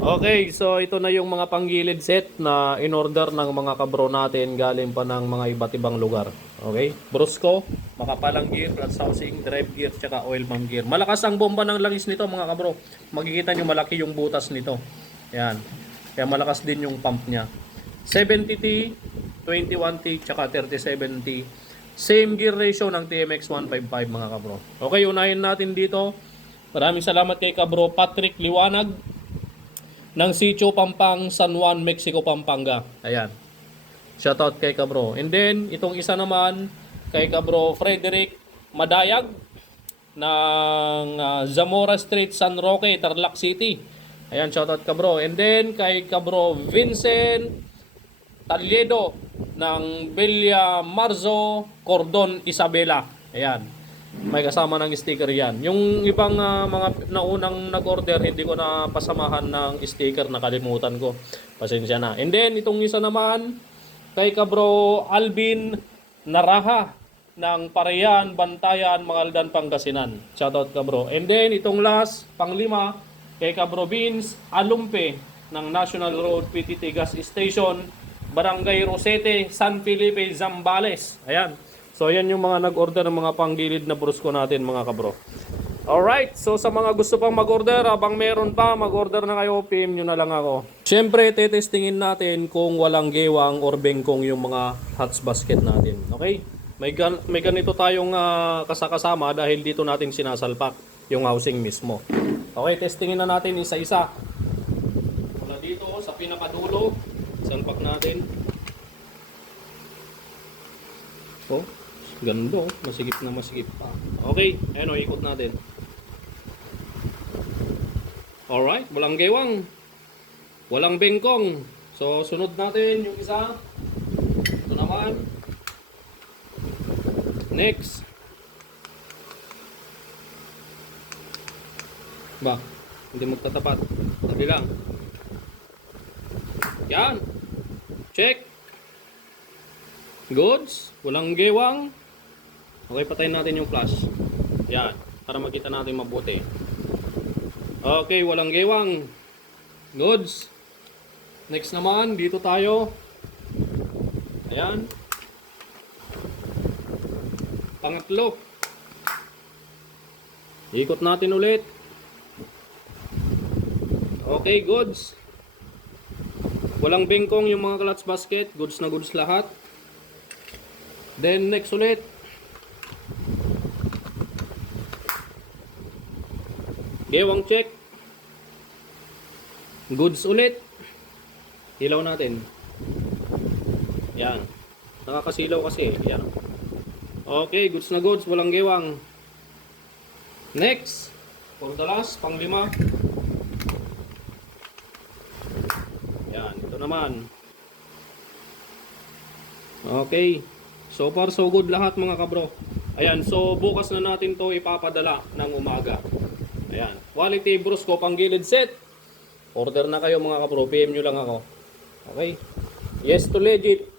Okay, so ito na yung mga panggilid set na in-order ng mga kabro natin galing pa ng mga iba't ibang lugar. Okay? Brusco, makapalang gear, clutch housing, drive gear, tsaka oil pump gear. Malakas ang bomba ng langis nito mga kabro. Makikita nyo malaki yung butas nito. Yan. Kaya malakas din yung pump niya. 70T, 21T, tsaka 37T. Same gear ratio ng TMX 155 mga kabro. Okay, unahin natin dito. Maraming salamat kay kabro Patrick Liwanag ng Sitio Pampang, San Juan, Mexico, Pampanga. Ayan. Shoutout kay kabro. And then, itong isa naman kay kabro Frederick Madayag ng Zamora Street, San Roque, Tarlac City. Ayan, shoutout kabro. And then, kay kabro Vincent Taliedo ng Villa Marzo, Cordon, Isabela. Ayan. May kasama ng sticker yan. Yung ibang mga naunang nag-order, hindi ko na pasamahan ng sticker, nakalimutan ko. Pasensya na. And then, itong isa naman, kay kabro Alvin Naraha ng Parayan, Bantayan, Mangaldan, Pangasinan. Shoutout kabro. And then, itong last, panglima, kay kabro Vince Alumpe ng National Road PTT Gas Station, Barangay Rosete, San Felipe, Zambales. Ayan. So, yan yung mga nag-order ng mga panggilid na Brusco natin mga kabro. Alright, so sa mga gusto pang mag-order, habang meron pa, mag-order na kayo, PM nyo na lang ako. Siyempre, tetestingin natin kung walang gewang or bengkong yung mga hats basket natin. Okay? May ganito tayong kasakasama dahil dito natin sinasalpak yung housing mismo. Okay, testingin na natin isa-isa. Mula dito, sa pinakadulo, salpak natin. Oh. Gando, masigip na masigip pa. Okay, ayun o, ikot natin. Alright, walang gewang. Walang bengkong. So, sunod natin yung isa. Ito naman. Next. Ba, hindi magtatapat. Tabi lang. Yan. Check. Goods. Walang gewang. Okay, patayin natin yung flash. Yan, para makita natin mabuti. Okay, walang gewang. Goods. Next naman, dito tayo. Ayan. Pangatlo. Ikot natin ulit. Okay, goods. Walang bengkong yung mga clutch basket. Goods na goods lahat. Then, next ulit. Gewang check. Goods ulit. Ilaw natin. Yan. Nakakasilaw kasi. Yan. Okay, goods na goods. Walang gewang. Next. For the last, panglima. Yan. Ito naman. Okay. So far so good lahat mga kabro. Ayan. So bukas na natin to ipapadala ng umaga. Ayan. Quality Brusco panggilid set. Order na kayo mga kabro. PM nyo lang ako. Okay. Yes to legit.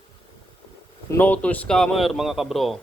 No to scammer mga kabro.